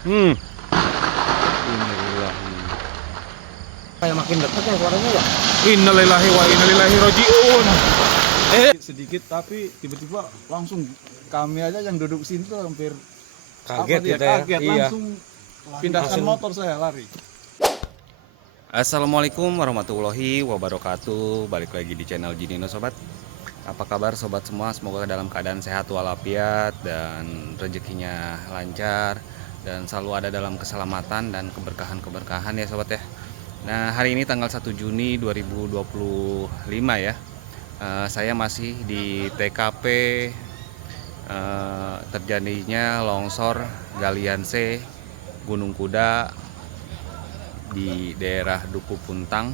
Hmm. Innalillahi. Kayak makin dekat ya suaranya ya. Innalillahi wa innalillahi rojiun. Sedikit tapi tiba-tiba langsung kami aja yang duduk sini tuh hampir Kaget dia gitu ya. kaget Iya. langsung pindahkan motor saya lari. Assalamualaikum warahmatullahi wabarakatuh. Balik lagi di channel Jinino sobat. Apa kabar sobat semua? Semoga dalam keadaan sehat walafiat dan rezekinya lancar dan selalu ada dalam keselamatan dan keberkahan-keberkahan ya sobat ya. Nah, hari ini tanggal 1 Juni 2025 ya. Saya masih di TKP terjadinya longsor galian C Gunung Kuda di daerah Duku Puntang,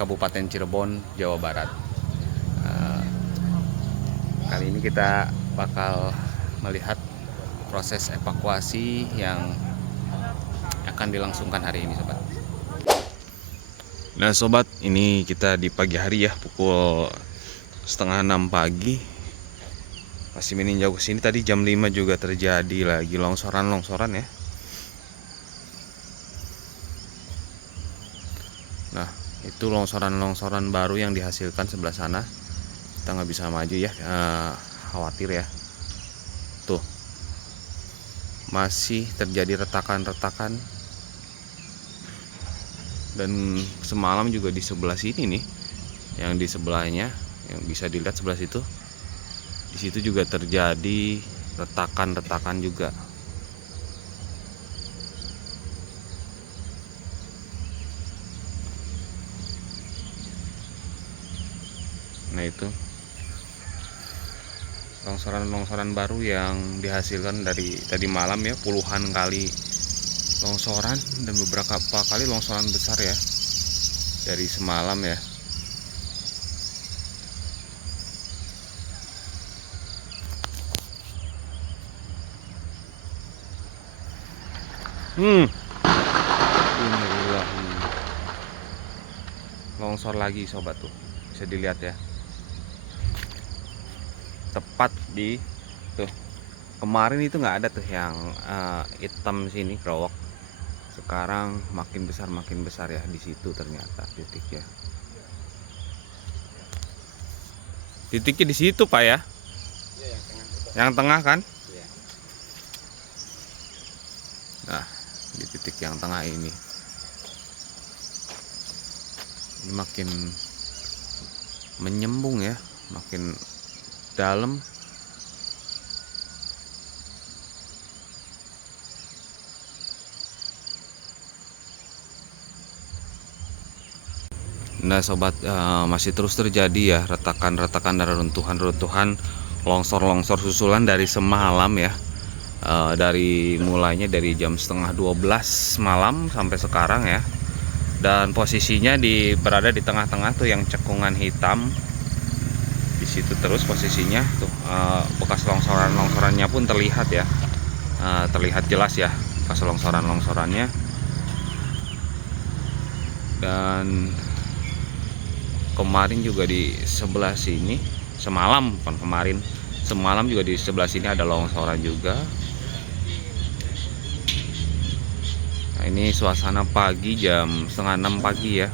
Kabupaten Cirebon, Jawa Barat. Kali ini kita bakal melihat proses evakuasi yang akan dilangsungkan hari ini sobat. Nah sobat, ini kita di pagi hari ya, pukul setengah 6 pagi. Masih meninjau ke sini, tadi jam 5 juga terjadi lagi longsoran ya. Nah, itu longsoran baru yang dihasilkan sebelah sana. Kita nggak bisa maju ya, khawatir ya. Tuh, masih terjadi retakan-retakan. Dan semalam juga di sebelah sini nih, yang di sebelahnya, yang bisa dilihat sebelah situ, di situ juga terjadi retakan-retakan juga. Nah itu longsoran baru yang dihasilkan dari tadi malam ya, puluhan kali longsoran dan beberapa kali longsoran besar ya dari semalam ya. Innalillahi. Longsor lagi sobat tuh, bisa dilihat ya, tepat di tuh. Kemarin itu nggak ada tuh yang hitam sini kerowok. Sekarang makin besar ya di situ ternyata titiknya. Titiknya di situ Pak ya. Yang tengah kan? Nah, di titik yang tengah ini makin menyembung ya, makin dalam. Nah sobat, masih terus terjadi ya retakan-retakan dan runtuhan longsor susulan dari semalam ya. Dari mulainya dari jam setengah 12 malam sampai sekarang ya. Dan posisinya berada di tengah-tengah tuh yang cekungan hitam. Di situ terus posisinya tuh, bekas longsorannya pun terlihat ya. Terlihat jelas ya bekas longsorannya. Dan kemarin juga di sebelah sini, semalam juga di sebelah sini ada longsoran juga. Nah, ini suasana pagi jam setengah 6 pagi ya.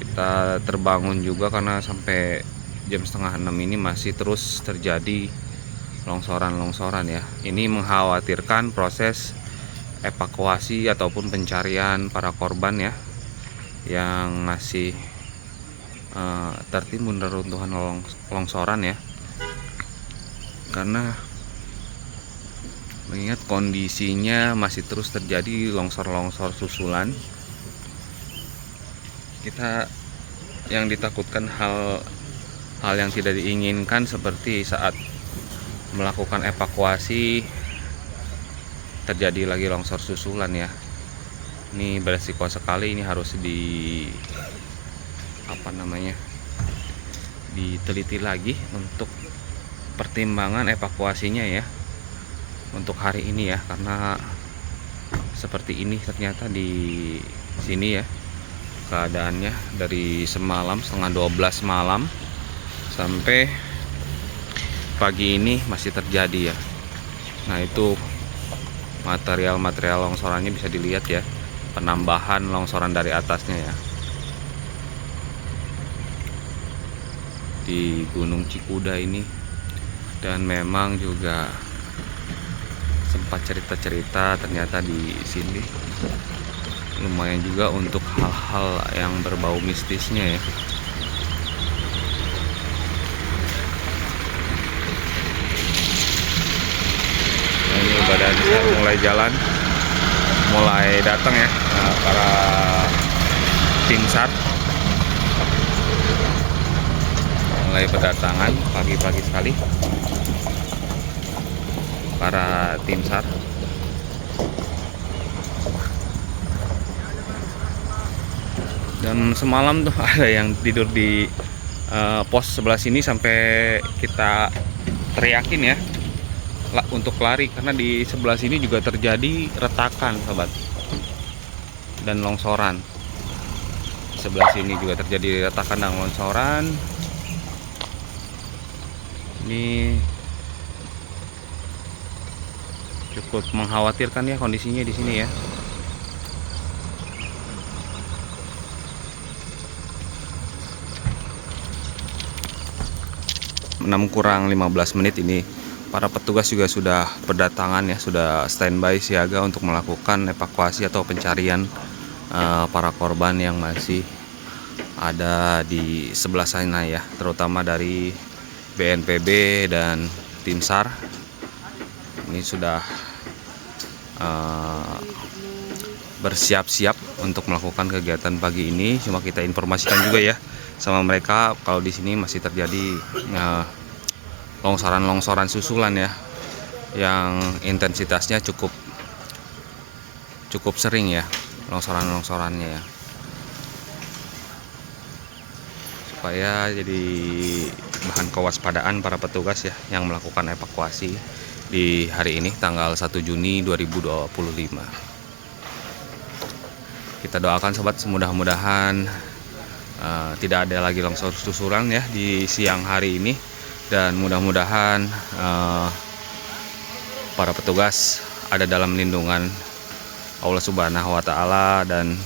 Kita terbangun juga karena sampai jam setengah 6 ini masih terus terjadi longsoran ya. Ini mengkhawatirkan proses evakuasi ataupun pencarian para korban ya, yang masih tertimbun reruntuhan longsoran ya. Karena mengingat kondisinya masih terus terjadi longsor susulan, kita yang ditakutkan hal yang tidak diinginkan seperti saat melakukan evakuasi terjadi lagi longsor susulan ya. Ini beresiko sekali, ini harus diteliti lagi untuk pertimbangan evakuasinya ya untuk hari ini ya, karena seperti ini ternyata di sini ya keadaannya dari semalam setengah 12 malam sampai pagi ini masih terjadi ya. Nah itu material longsorannya bisa dilihat ya, penambahan longsoran dari atasnya ya, di Gunung Cikuda ini. Dan memang juga sempat cerita-cerita ternyata di sini lumayan juga untuk hal-hal yang berbau mistisnya ya. Nah, ini badan SAR mulai jalan, mulai datang ya, para tim SAR mulai berdatangan pagi-pagi sekali, para tim SAR. Dan semalam tuh ada yang tidur di pos sebelah sini sampai kita teriakin ya untuk lari, karena di sebelah sini juga terjadi retakan sobat dan longsoran. Sebelah sini juga terjadi retakan dan longsoran. Ini cukup mengkhawatirkan ya kondisinya di sini ya. Kurang 15 menit ini para petugas juga sudah berdatangan ya, sudah standby siaga untuk melakukan evakuasi atau pencarian para korban yang masih ada di sebelah sana ya, terutama dari BNPB dan tim SAR. Ini sudah bersiap-siap untuk melakukan kegiatan pagi ini. Cuma kita informasikan juga ya sama mereka kalau di sini masih terjadi longsoran-longsoran susulan ya, yang intensitasnya cukup sering ya, longsoran-longsorannya ya, supaya jadi bahan kewaspadaan para petugas ya yang melakukan evakuasi di hari ini tanggal 1 Juni 2025. Kita doakan sobat, mudah-mudahan tidak ada lagi longsor susulan ya di siang hari ini, dan mudah-mudahan para petugas ada dalam lindungan Allah Subhanahu wa Ta'ala, dan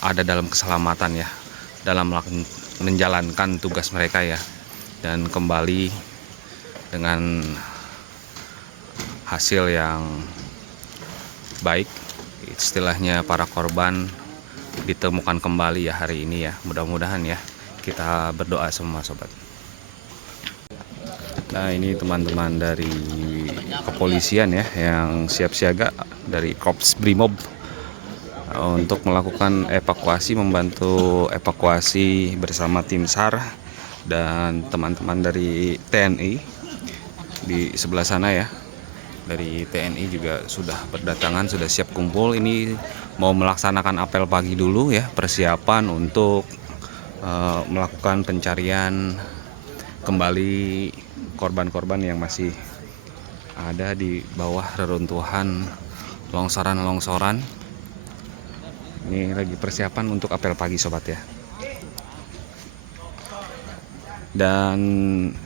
ada dalam keselamatan ya dalam menjalankan tugas mereka ya, dan kembali dengan hasil yang baik. Istilahnya para korban ditemukan kembali ya hari ini ya, mudah-mudahan ya. Kita berdoa semua sobat. Nah, ini teman-teman dari kepolisian ya yang siap siaga dari Korps Brimob untuk melakukan evakuasi, membantu evakuasi bersama tim SAR dan teman-teman dari TNI di sebelah sana ya. Dari TNI juga sudah berdatangan, sudah siap kumpul. Ini mau melaksanakan apel pagi dulu ya, persiapan untuk melakukan pencarian kembali korban-korban yang masih ada di bawah reruntuhan longsoran-longsoran. Ini lagi persiapan untuk apel pagi sobat ya. Dan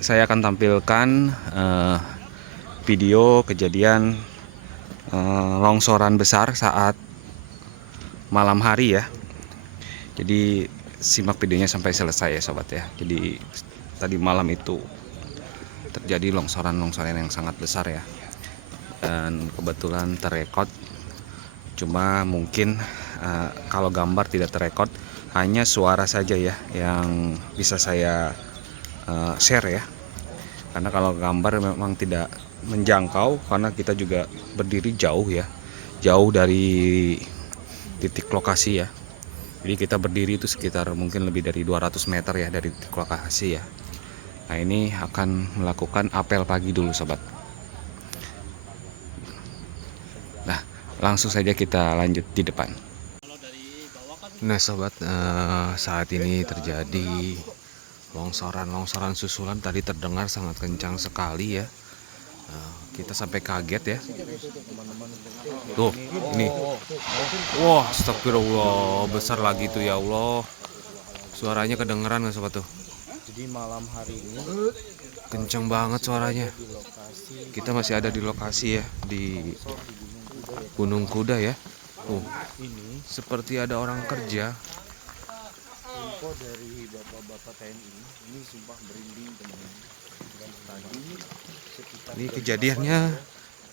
saya akan tampilkan video kejadian longsoran besar saat malam hari ya. Jadi simak videonya sampai selesai ya sobat ya. Jadi tadi malam itu terjadi longsoran-longsoran yang sangat besar ya, dan kebetulan terekod. Cuma mungkin kalau gambar tidak terekod, hanya suara saja ya yang bisa saya share ya, karena kalau gambar memang tidak menjangkau, karena kita juga berdiri jauh ya, jauh dari titik lokasi ya. Jadi kita berdiri itu sekitar mungkin lebih dari 200 meter ya dari titik lokasi ya. Nah, ini akan melakukan apel pagi dulu sobat. Nah, langsung saja kita lanjut di depan. Nah sobat, saat ini terjadi longsoran susulan. Tadi terdengar sangat kencang sekali ya. Kita sampai kaget ya. Tuh, ini. Wah, astagfirullah, besar lagi tuh ya Allah. Suaranya kedengeran nggak sobat tuh? Jadi malam hari ini Kencang banget suaranya. Kita masih ada di lokasi ya, di Gunung Kuda ya. Ini Seperti ada orang kerja. info dari bapak-bapak TNI. Ini sumpah merinding teman-teman. Dan tadi sekitar Ini kejadiannya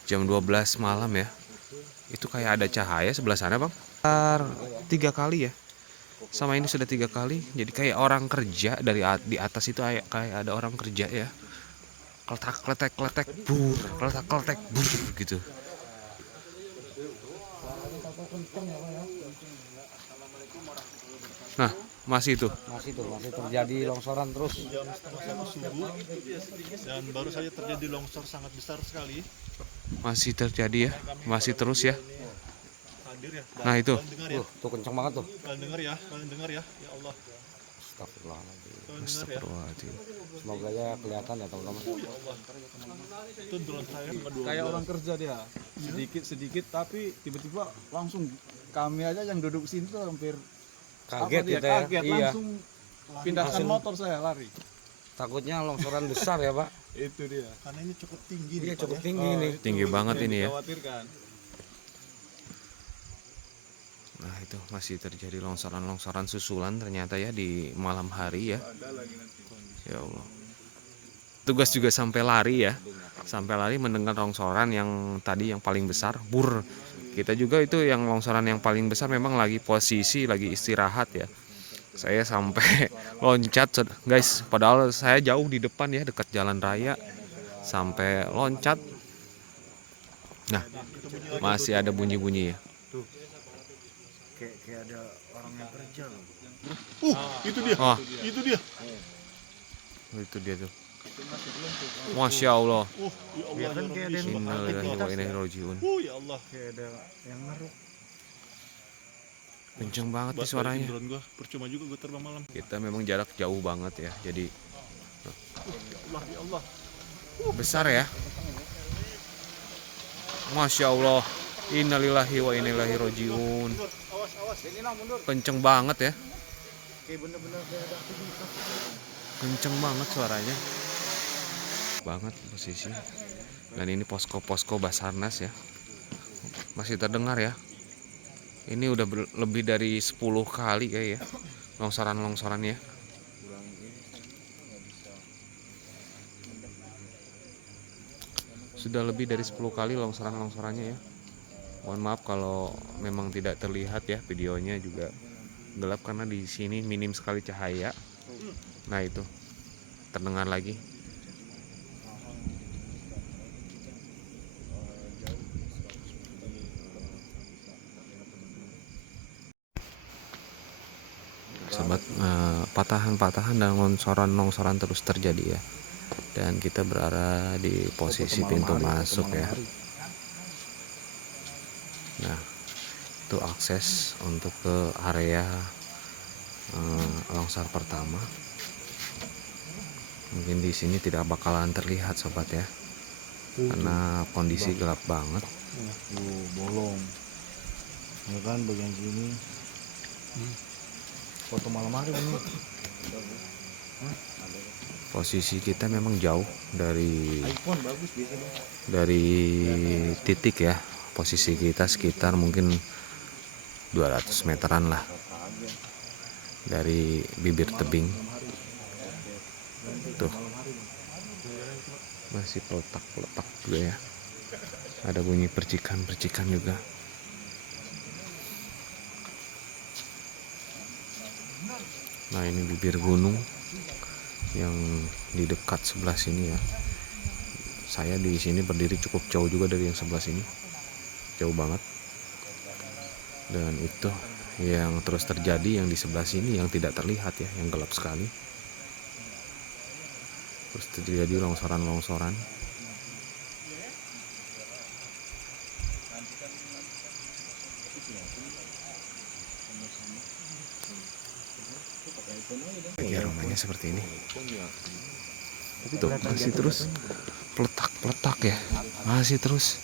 jam 12 malam ya. Itu kayak ada cahaya sebelah sana bang. Sekitar 3 kali ya. Sama ini sudah 3 kali. Jadi kayak orang kerja dari di atas itu kayak ada orang kerja ya. Kletak kletek kletek bur, kletak kletek bur gitu. Nah masih itu. masih terjadi longsoran terus. Jam setengah subuh dan baru saja terjadi longsor sangat besar sekali. Masih terjadi ya. Masih terus ya. Hadir ya. Nah itu. Kalian dengar ya. Tuh kencang banget tuh. Kalian dengar ya. Kalian dengar ya. Ya Allah. Astagfirullahaladzim. Kalian dengar ya. Astagfirullahaladzim. Semoga ya kelihatan ya teman-teman. Itu drone saya kayak orang kerja dia. Sedikit tapi tiba-tiba langsung kami aja yang duduk sini tuh hampir Kaget dia kita ya. kaget Iya. langsung pindahkan Langsung. motor saya lari. Takutnya longsoran besar ya pak. Itu dia. Karena ini cukup tinggi. Iya nih, Pak, cukup ya. tinggi nih. Tinggi banget ini ya. Dikhawatirkan. Nah itu masih terjadi longsoran-longsoran susulan ternyata ya di malam hari ya. Ya Allah. Tugas juga sampai lari ya. Sampai lari mendengar longsoran yang tadi yang paling besar. Bur. Kita juga itu yang longsoran yang paling besar memang lagi posisi lagi istirahat ya. Saya sampai loncat guys. Padahal saya jauh di depan ya dekat jalan raya. Sampai loncat. Nah masih ada bunyi-bunyi ya. Kayak ada orang yang kerja loh. Itu dia. Wah. Itu dia. Itu dia tuh. Masya Allah. Ya Allah. Kan kayak ada yang Innalillahi wa inna ilaihi raji'un. Ya Allah. kayak ada yang naruh. Kenceng banget nih suaranya. Drone gua percuma juga gua terbang malam. Kita memang jarak jauh banget ya. Jadi Ya Allah. besar ya. Masya Allah. Innalillahi wa inna ilaihi raji'un. Kenceng banget ya. Kenceng banget suaranya. Banget posisi. Dan ini posko-posko Basarnas ya. Masih terdengar ya. Ini udah lebih dari 10 kali kayak ya. Longsoran-longsoran ya. Sudah lebih dari 10 kali longsoran-longsorannya ya. Mohon maaf kalau memang tidak terlihat ya, videonya juga gelap karena di sini minim sekali cahaya. Nah itu terdengar lagi. Sobat, patahan-patahan dan longsoran-longsoran terus terjadi ya. Dan kita berada di posisi pintu masuk ya. Nah, itu akses untuk ke area longsor pertama. Mungkin di sini tidak bakalan terlihat sobat ya, karena kondisi gelap banget. Bolong. Ya kan bagian sini. Foto malam hari ini. Posisi kita memang jauh dari iPhone bagus biasanya. dari titik ya. Posisi kita sekitar mungkin 200 meteran lah dari bibir tebing. Tuh masih peletak-peletak juga ya. Ada bunyi percikan-percikan juga. Nah ini bibir gunung yang di dekat sebelah sini ya. Saya di sini berdiri cukup jauh juga dari yang sebelah sini, jauh banget. Dan itu yang terus terjadi yang di sebelah sini yang tidak terlihat ya, yang gelap sekali. Terus terjadi longsoran-longsoran. Ya rumahnya seperti ini. Tuh masih terus peletak-peletak ya, masih terus.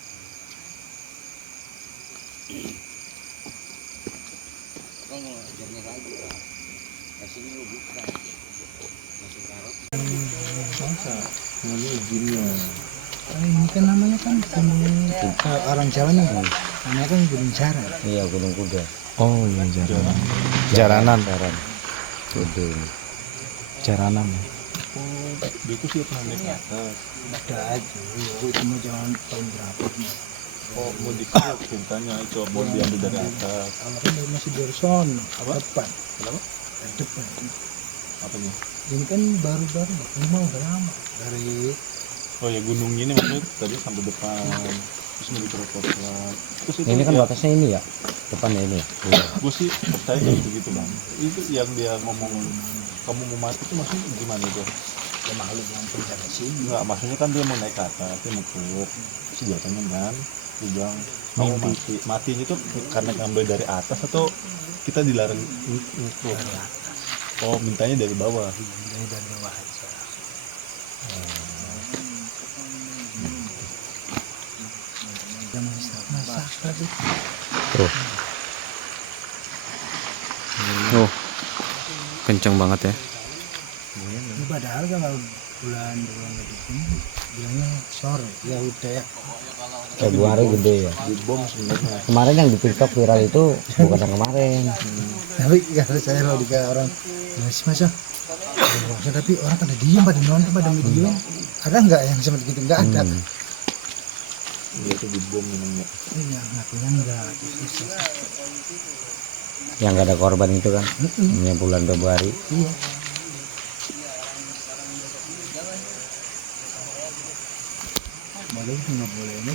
Ini izinnya. Ini kan namanya kan gunung orang Jawanya namanya kan Gunung Jaran. Iya, Gunung Kuda. Oh iya jaranan. Jaranan. Kuda. Jaranan. Oh, itu sih pernah naik ke atas. Ada aja. Itu mau jangan tahun berapa nih. Oh, mau dikasih ceritanya itu mau diambil dari atas. Kalau kan masih dari sono, depan. Kenapa? Depan. Apanya? Ini kan baru-baru, ini mah udah lama. Dari Oh ya gunungnya ini maksudnya tadi sampai depan. Terus mau dicopot pelan. Terus itu Ini kan ya, batasnya ini ya, depannya ini. Iya. gue sih percaya kayak gitu bang. Itu yang dia ngomong kamu mau mati itu maksudnya gimana itu? ya makhluk yang penjaga sini. Enggak, maksudnya kan dia mau naik ke atas, dia mau peluk senjatanya kan. Dia bilang kamu mati. Matinya itu karena ngambil dari atas atau kita dilarang untuk? Oh, mintanya dari bawah. Dari bawah aja. Udah masak tadi. Oh, kenceng banget ya. Ini padahal kalau bulan begini bilangnya sore ya udah ya. Februari gede ya. Bom sebenarnya. Kemarin yang di TikTok viral itu bukan yang kemarin. Tapi kalau saya kalau dikasih orang masih masa tapi orang pada diem pada nonton pada video ada nggak yang seperti gitu nggak ada. Dia tuh dibom memangnya. Iya ngakunya enggak susah. Yang nggak ada korban itu kan. Ini bulan Februari. Iya. Malah itu nggak boleh ini.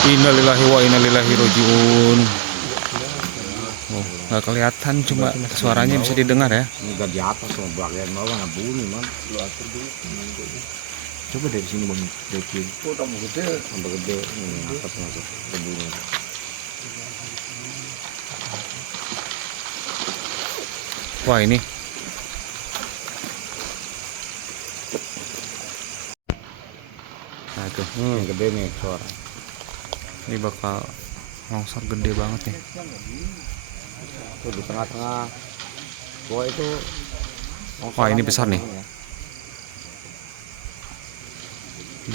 Innalillahi wa inna ilaihi rajiun. Oh, nggak kelihatan, cuma suaranya bisa didengar ya. Ini nggak di atas loh, bagian bawah nggak bunyi man. Coba dari sini bang, dari Oh, tambah gede. Tambah gede. Ini atas masuk bunyi. Wah ini. Nah itu, Gede nih suara. ini bakal longsor gede banget nih. Tuh di tengah-tengah gua itu. Wah ini besar nih.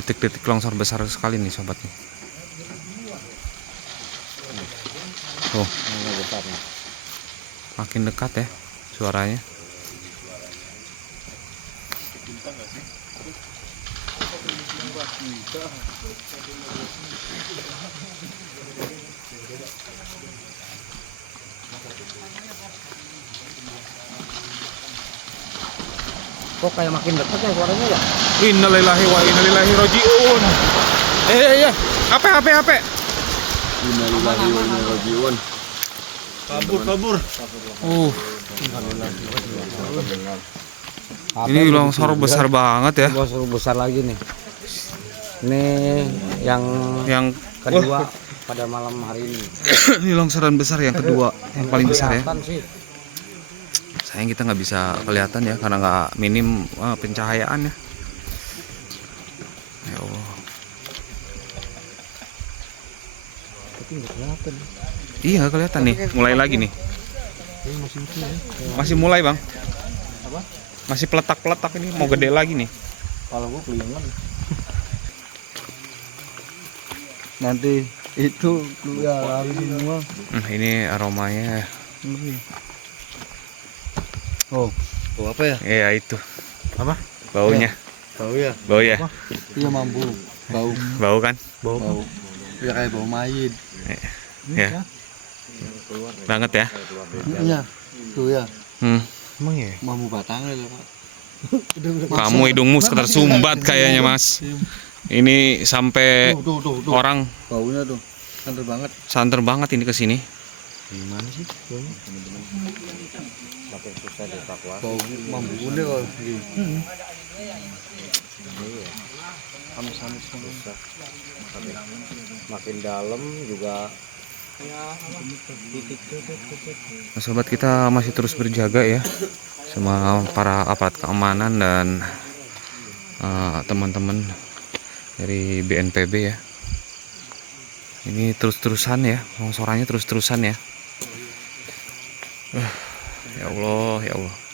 Detik-detik longsor besar sekali nih sobat nih. Oh, Ini besar nih. makin dekat ya suaranya. Kok kayak makin dekat ya suaranya ya? Innalillahi wa inna ilaihi rajiun. Iya. HP. Innalillahi wa inna ilaihi rajiun. Kabur. Ini longsor besar banget ya. Longsor besar lagi nih. Ini yang kedua pada malam hari ini. Ini longsoran besar yang kedua, yang paling besar ya. Kelihatan sih. Sayang kita nggak bisa kelihatan ya karena nggak minim pencahayaan ya. Ya Allah. Tapi nggak kelihatan. Iya kelihatan nih, mulai lagi nih. Masih mulai bang. Masih peletak-peletak ini, mau gede lagi nih. Kalau gua kelingan. Nanti itu keluar lari semua. Ini aromanya. Oh apa ya? Iya itu. Apa? Baunya. Bau ya? Bau ya. Iya mampu. Bau. Bau kan? Bau. Ya kayak bau mayit. Ya. Banget ya. Iya. Tuh ya. Emang ya? Mampu batangnya loh Pak. Kamu hidungmu tersumbat kayaknya mas. Ini sampai Tuh. orang Baunya tuh. Santer banget. santer banget ini ke sini. Gimana sih? Baunya? Makin susah dievakuasi. Bau mampu deh kalau gini. Sama-sama susah. Makin dalam juga. Nah, sobat kita masih terus berjaga ya sama para aparat keamanan dan teman-teman dari BNPB ya. Ini terus-terusan ya, longsorannya terus-terusan ya. Ya Allah, ya Allah.